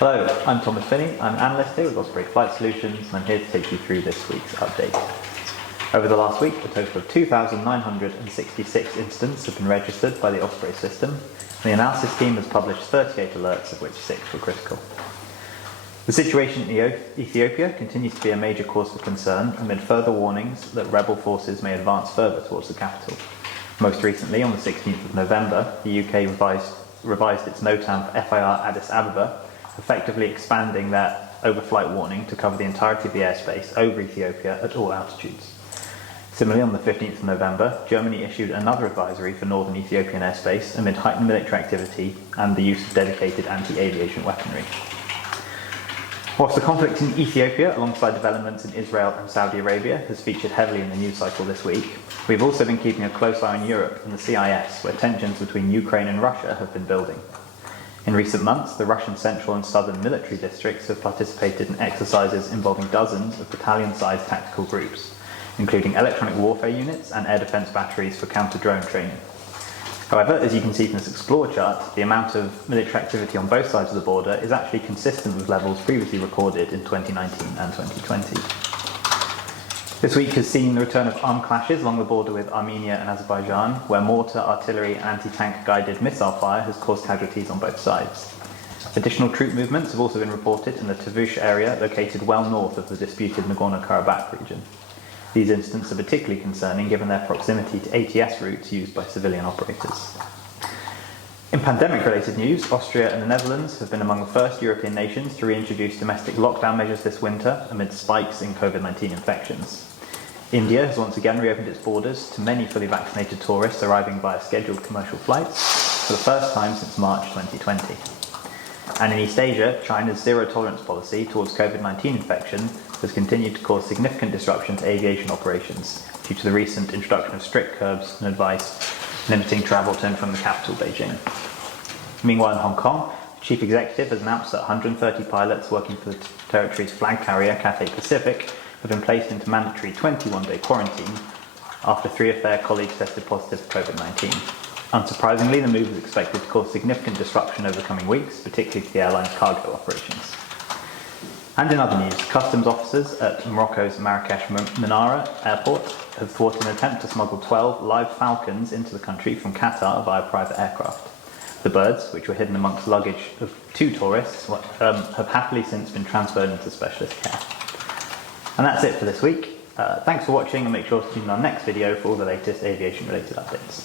Hello, I'm Thomas Finney. I'm an analyst here with Osprey Flight Solutions, and I'm here to take you through this week's update. Over the last week, a total of 2,966 incidents have been registered by the Osprey system, and the analysis team has published 38 alerts, of which 6 were critical. The situation in Ethiopia continues to be a major cause for concern amid further warnings that rebel forces may advance further towards the capital. Most recently, on the 16th of November, the UK revised its NOTAM for FIR Addis Ababa, effectively expanding their overflight warning to cover the entirety of the airspace over Ethiopia at all altitudes. Similarly, on the 15th of November, Germany issued another advisory for northern Ethiopian airspace amid heightened military activity and the use of dedicated anti-aviation weaponry. Whilst the conflict in Ethiopia, alongside developments in Israel and Saudi Arabia, has featured heavily in the news cycle this week, we've also been keeping a close eye on Europe and the CIS, where tensions between Ukraine and Russia have been building. In recent months, the Russian central and southern military districts have participated in exercises involving dozens of battalion-sized tactical groups, including electronic warfare units and air defence batteries for counter-drone training. However, as you can see from this Explore chart, the amount of military activity on both sides of the border is actually consistent with levels previously recorded in 2019 and 2020. This week has seen the return of armed clashes along the border with Armenia and Azerbaijan, where mortar, artillery and anti-tank guided missile fire has caused casualties on both sides. Additional troop movements have also been reported in the Tavush area, located well north of the disputed Nagorno-Karabakh region. These incidents are particularly concerning given their proximity to ATS routes used by civilian operators. In pandemic-related news, Austria and the Netherlands have been among the first European nations to reintroduce domestic lockdown measures this winter amid spikes in COVID-19 infections. India has once again reopened its borders to many fully vaccinated tourists arriving via scheduled commercial flights for the first time since March 2020. And in East Asia, China's zero-tolerance policy towards COVID-19 infection has continued to cause significant disruption to aviation operations due to the recent introduction of strict curbs and advice limiting travel to and from the capital, Beijing. Meanwhile, in Hong Kong, the chief executive has announced that 130 pilots working for the territory's flag carrier, Cathay Pacific, have been placed into mandatory 21-day quarantine after 3 of their colleagues tested positive for COVID-19. Unsurprisingly, the move is expected to cause significant disruption over the coming weeks, particularly to the airline's cargo operations. And in other news, customs officers at Morocco's Marrakesh Menara airport have thwarted an attempt to smuggle 12 live falcons into the country from Qatar via private aircraft. The birds, which were hidden amongst luggage of 2 tourists, have happily since been transferred into specialist care. And that's it for this week. Thanks for watching, and make sure to tune in our next video for all the latest aviation-related updates.